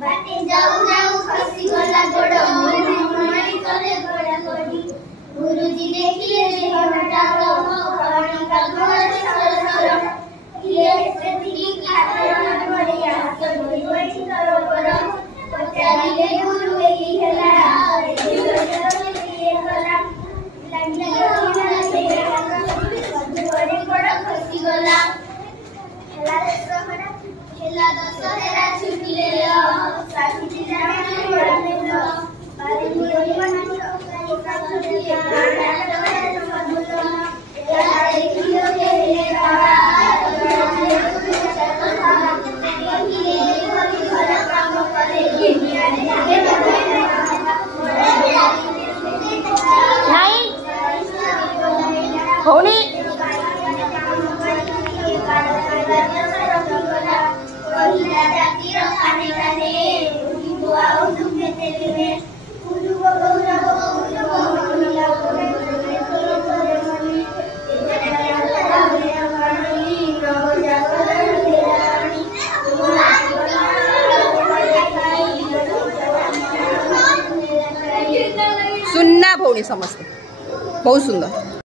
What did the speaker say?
बाटे जाऊ जाऊ खसी गला गोड़ मनी तले गोड़ा गोड़ी गुरुजी देखिए जे घंटा को पानी का घर सर सर ये प्रति खातर बढ़िया सब बड़ी करो करो पचारिले गुरु एही हला ये कला लगी से बड़े बड़ा खसी गला हेला दशहरा छुट्टी ले लो साथी जाने बड़ा ले लो बारी मुरली बना के का छुट्टी या देखियो के ले नहीं होनी सुनना भौणी समस्त बहुत सुंदर।